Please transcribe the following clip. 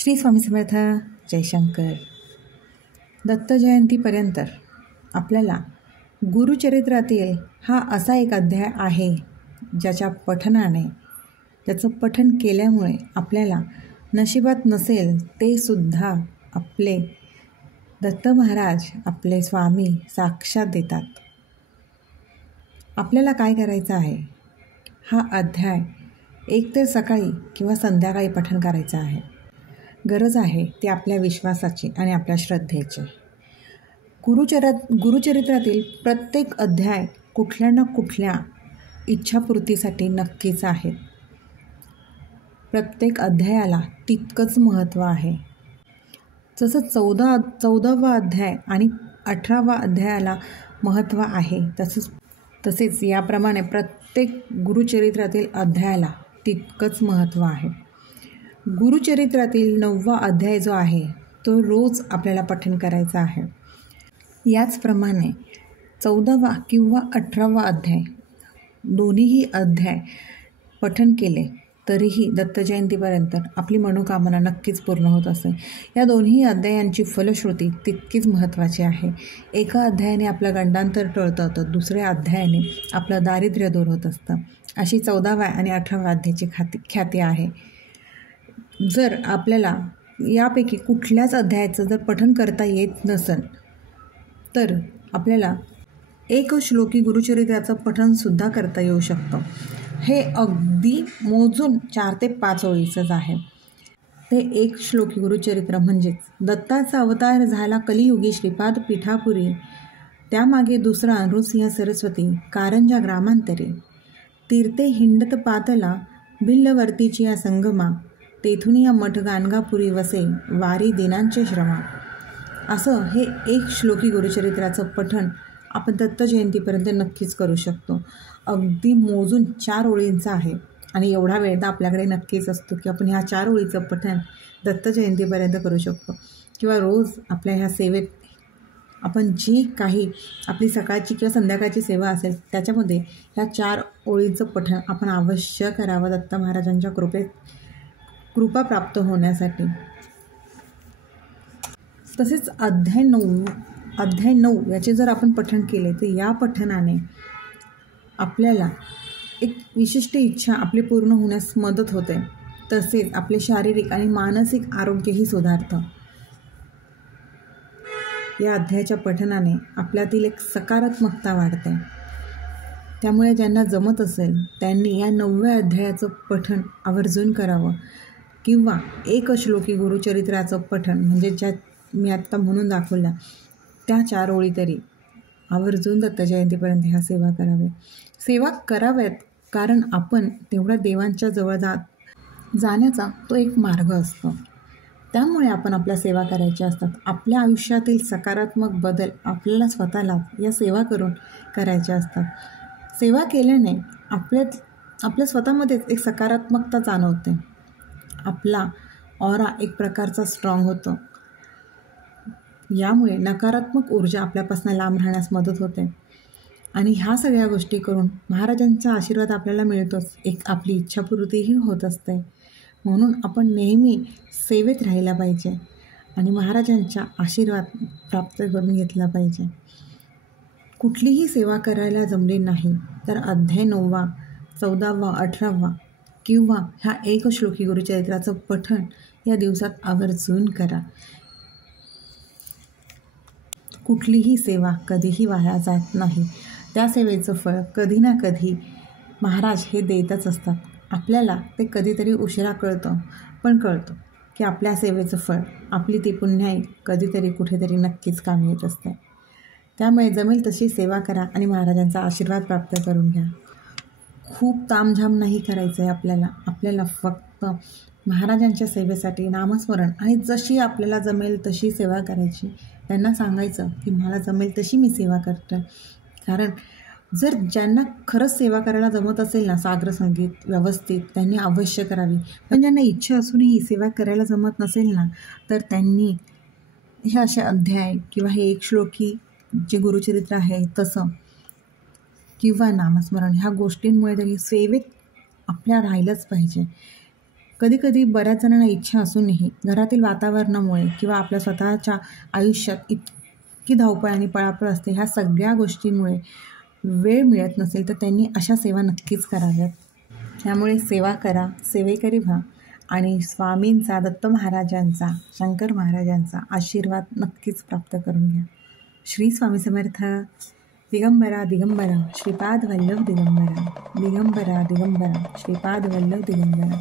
श्री स्वामी समर्थ. जयशंकर. दत्त जयंतीपर्यंत आपल्याला गुरुचरित्रातील हा असा एक अध्याय आहे ज्याच्या पठनाने, त्याचं पठन केल्यामुळे आपल्याला नशिबात नसेल ते सुद्धा आपले दत्त महाराज, आपले स्वामी साक्षात देतात. आपल्याला काय करायचं आहे? हा अध्याय एकतर सकाळी किंवा संध्याकाळी पठण करायचं आहे. गरज आहे ती आपल्या विश्वासाची आणि आपल्या श्रद्धेची. गुरुचरित्रातील प्रत्येक अध्याय कुठल्या ना कुठल्या इच्छापूर्तीसाठी नक्कीच आहेत. प्रत्येक अध्यायाला तितकंच महत्त्व आहे. जसं 14वा अध्याय आणि 18वा अध्यायाला महत्त्व आहे, तसेच याप्रमाणे प्रत्येक गुरुचरित्रातील अध्यायाला तितकंच महत्त्व आहे. गुरुचरित्रातील 9वा अध्याय जो आहे तो रोज आपल्याला पठण करायचा आहे. याचप्रमाणे 14वा किंवा 18वा अध्याय, दोन्हीही अध्याय पठण केले तरीही दत्त जयंतीपर्यंत आपली मनोकामना नक्कीच पूर्ण होत असते. या दोन्ही अध्यायांची फलश्रुती तितकीच महत्त्वाची आहे. एका अध्यायाने आपलं गंडांतर टळतं तर दुसऱ्या अध्यायाने आपलं दारिद्र्य दूर होत असतं. अशी 14व्या आणि 18व्या अध्यायाची ख्याती आहे. जर आपल्याला यापैकी कुठल्याच अध्यायाचं जर पठण करता येत नसेल तर आपल्याला एक श्लोकी गुरुचरित्राचं पठणसुद्धा करता येऊ शकतं. हे अगदी मोजून 4 ते 5 ओळीचंच आहे. ते एक श्लोकी गुरुचरित्र म्हणजेच दत्ताचा अवतार झाला कलियुगी श्रीपाद पीठापुरी, त्यामागे दुसरा नृसिंह सरस्वती कारंजा ग्रामांतरे, तीर्थे हिंडत पातला भिल्लवर्तीची या संगमा, तेथून या मठ गाणगापुरी वसे वारी दिनांचे श्रमा. असं हे एक श्लोकी गुरुचरित्राचं पठण आपण दत्त जयंतीपर्यंत नक्कीच करू शकतो. अगदी मोजून 4 ओळींचं आहे आणि एवढा वेळ तर आपल्याकडे नक्कीच असतो की आपण ह्या 4 ओळीचं पठण दत्त जयंतीपर्यंत करू शकतो. किंवा रोज आपल्या ह्या सेवेत आपण जी काही आपली सकाळची किंवा संध्याकाळची सेवा असेल त्याच्यामध्ये ह्या 4 ओळींचं पठण आपण अवश्य करावं दत्त महाराजांच्या कृपा प्राप्त होण्यासाठी. तसेच अध्याय 9 याचे जर आपण पठण केले तर या पठणाने आपल्याला एक विशिष्ट इच्छा आपली पूर्ण होण्यास मदत होते. तसेच आपले शारीरिक आणि मानसिक आरोग्यही सुधारतं. या अध्यायाच्या पठणाने आपल्यातील एक सकारात्मकता वाढते. त्यामुळे ज्यांना जमत असेल त्यांनी या 9व्या अध्यायाचं पठण आवर्जून करावं. किंवा एक श्लोकी गुरुचरित्राचं पठण म्हणजे ज्या मी आत्ता म्हणून दाखवल्या त्या 4 ओळी तरी आवर्जून दत्त जयंतीपर्यंत ह्या सेवा कराव्यात. कारण आपण तेवढ्या देवांच्या जवळ जाण्याचा तो एक मार्ग असतो. त्यामुळे आपण आपल्या सेवा करायच्या असतात. आपल्या आयुष्यातील सकारात्मक बदल आपल्याला स्वतःला या सेवा करून करायच्या असतात. सेवा केल्याने आपल्या स्वतःमध्येच एक सकारात्मकता जाणवते. आपला ऑरा एक प्रकारचा स्ट्रॉंग होतो. यामुळे नकारात्मक ऊर्जा आपल्यापासून लांब राहण्यास मदत होते. आणि ह्या सगळ्या गोष्टी करून महाराजांचा आशीर्वाद आपल्याला मिळतोच. एक आपली इच्छापूर्तीही होत असते. म्हणून आपण नेहमी सेवेत राहायला पाहिजे आणि महाराजांचा आशीर्वाद प्राप्त करून घेतला पाहिजे. कुठलीही सेवा करायला जमली नाही तर अध्याय 9वा, 14वा, 18वा किंवा ह्या एक श्लोकी गुरुचरित्राचं पठण या दिवसात आवर्जून करा. कुठलीही सेवा कधीही वाया जात नाही. त्या सेवेचं फळ कधी ना कधी महाराज हे देतच असतात. आपल्याला ते कधीतरी उशिरा कळतं, पण कळतं की आपल्या सेवेचं फळ, आपली ती पुण्याई कधीतरी कुठेतरी नक्कीच कामी येत असते. त्यामुळे जमेल तशी सेवा करा आणि महाराजांचा आशीर्वाद प्राप्त करून घ्या. खूप तामझाम नाही करायचं आहे आपल्याला फक्त महाराजांच्या सेवेसाठी नामस्मरण आणि जशी आपल्याला जमेल तशी सेवा करायची. त्यांना सांगायचं की मला जमेल तशी मी सेवा करतो. कारण जर ज्यांना खरंच सेवा करायला जमत असेल ना, साग्र संगीत व्यवस्थित, त्यांनी अवश्य करावी. पण ज्यांना इच्छा असूनही सेवा करायला जमत नसेल ना, तर त्यांनी हे असे अध्याय किंवा हे एक श्लोकी जे गुरुचरित्र आहे तसं किंवा नामस्मरण ह्या गोष्टींमुळे तरी सेवेत आपल्या राहिलंच पाहिजे. कधीकधी बऱ्याच जणांना इच्छा असूनही घरातील वातावरणामुळे किंवा आपल्या स्वतःच्या आयुष्यात इतकी धावपळ आणि पळापळ असते, ह्या सगळ्या गोष्टींमुळे वेळ मिळत नसेल तर त्यांनी अशा सेवा नक्कीच कराव्यात. त्यामुळे सेवा करा, सेवेकरी व्हा आणि स्वामींचा, दत्त महाराजांचा, शंकर महाराजांचा आशीर्वाद नक्कीच प्राप्त करून घ्या. श्री स्वामी समर्थ. दिगंबरा दिगंबरा श्रीपाद वल्लभ दिगंबरा, दिगंबरा दिगंबरा श्रीपाद वल्लभ दिगंबरा.